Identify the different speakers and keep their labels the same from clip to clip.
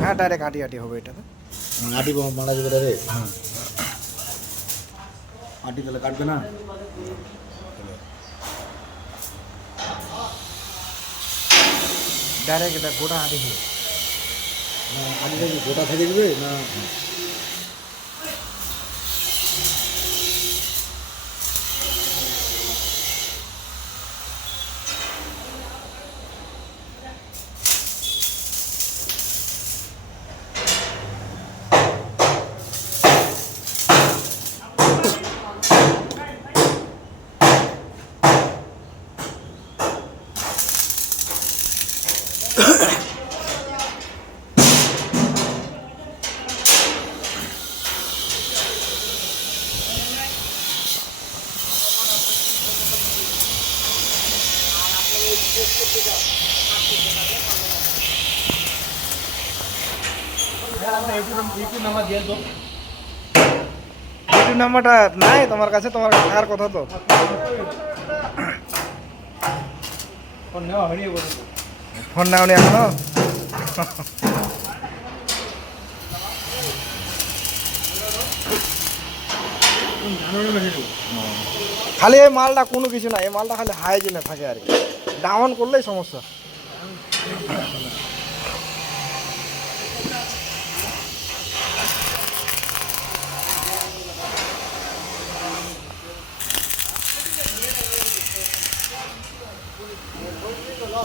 Speaker 1: হ্যাঁ ডাইরেক্ট আটি আটি হবে এটা
Speaker 2: আটি মারা যাবে রে আটি তাহলে কাটবে না?
Speaker 1: ডাইরেক্ট এটা গোটা আটি হবে
Speaker 2: না আটিটা কি গোটা থেকে দিবে না?
Speaker 1: ইউটিউব নাম্বারটা নাই তোমার কাছে তোমার থাকার কথা তো? ফোন নাও নি এখনও? খালি এই মালটা কোনো কিছু না এই মালটা খালি হাইজিনে থাকে আর কি। ডাউন করলেই সমস্যা।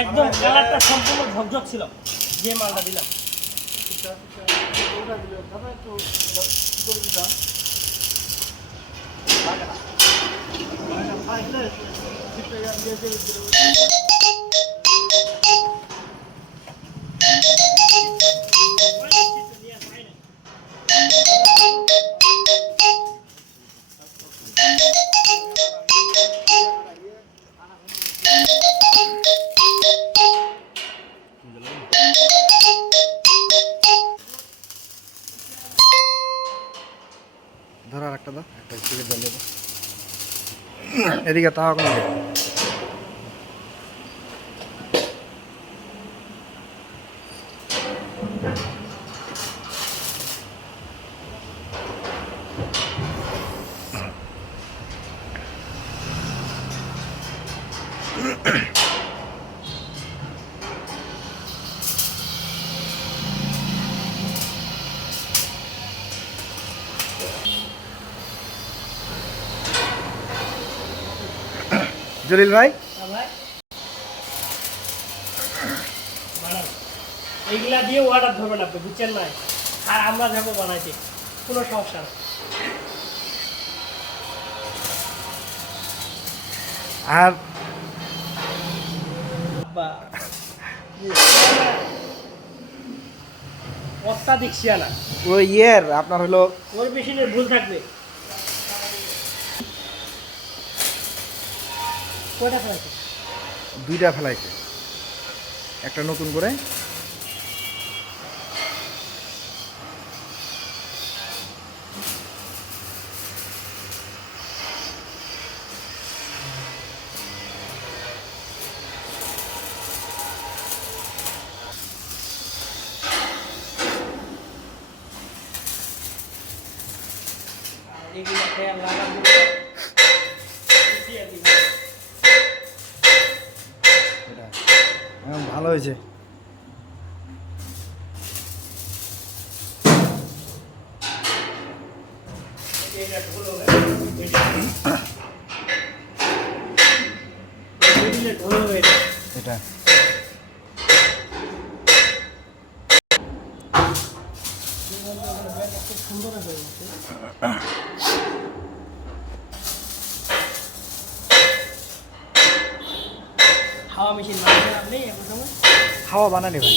Speaker 3: একদম কালারটা সম্পূর্ণ ঝকঝক ছিল। যে মালটা দিলাম।
Speaker 1: ধরো আর একটা দাও একটা সিগারেট জ্বালিয়ে দাও এদিকে তাও কোনো জলিল ভাই?
Speaker 3: এইগুলা দিয়ে অর্ডার ধরবেন আপনি বুঝছেন না? আর আমরা যাব বানাইতে কোনো সমস্যা না।
Speaker 1: আর
Speaker 3: অত্যাধিক শিয়ানা
Speaker 1: ওই ইয়ের আপনার হলো
Speaker 3: ওই মেশিনের ভুল থাকবে। কয়টা ফেলাইছে?
Speaker 1: দুইটা ফেলাইছে। একটা নতুন করে।
Speaker 3: এগুলো খেয়াল লাগাবো
Speaker 1: এটা হ্যাঁ, ভালো হয়েছে।
Speaker 3: এটা। হয়ে হয়ে সুন্দর হয়ে হাওয়া মেশিন
Speaker 1: হাওয়া বানানি ভাই।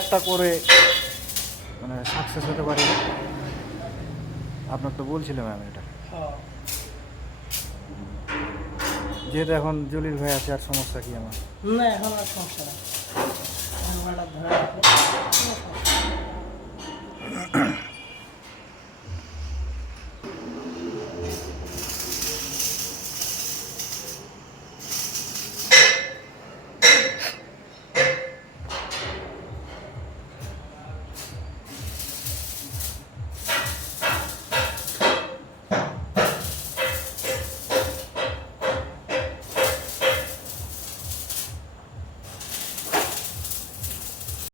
Speaker 1: একটা করে মানে সাকসেস হতে পারে। আপনার তো বলছিলাম আমি এটা।
Speaker 3: হ্যাঁ।
Speaker 1: যেহেতু এখন জলির ভাই আছে আর সমস্যা কি আমার?
Speaker 3: না এখন আর সমস্যা নেই।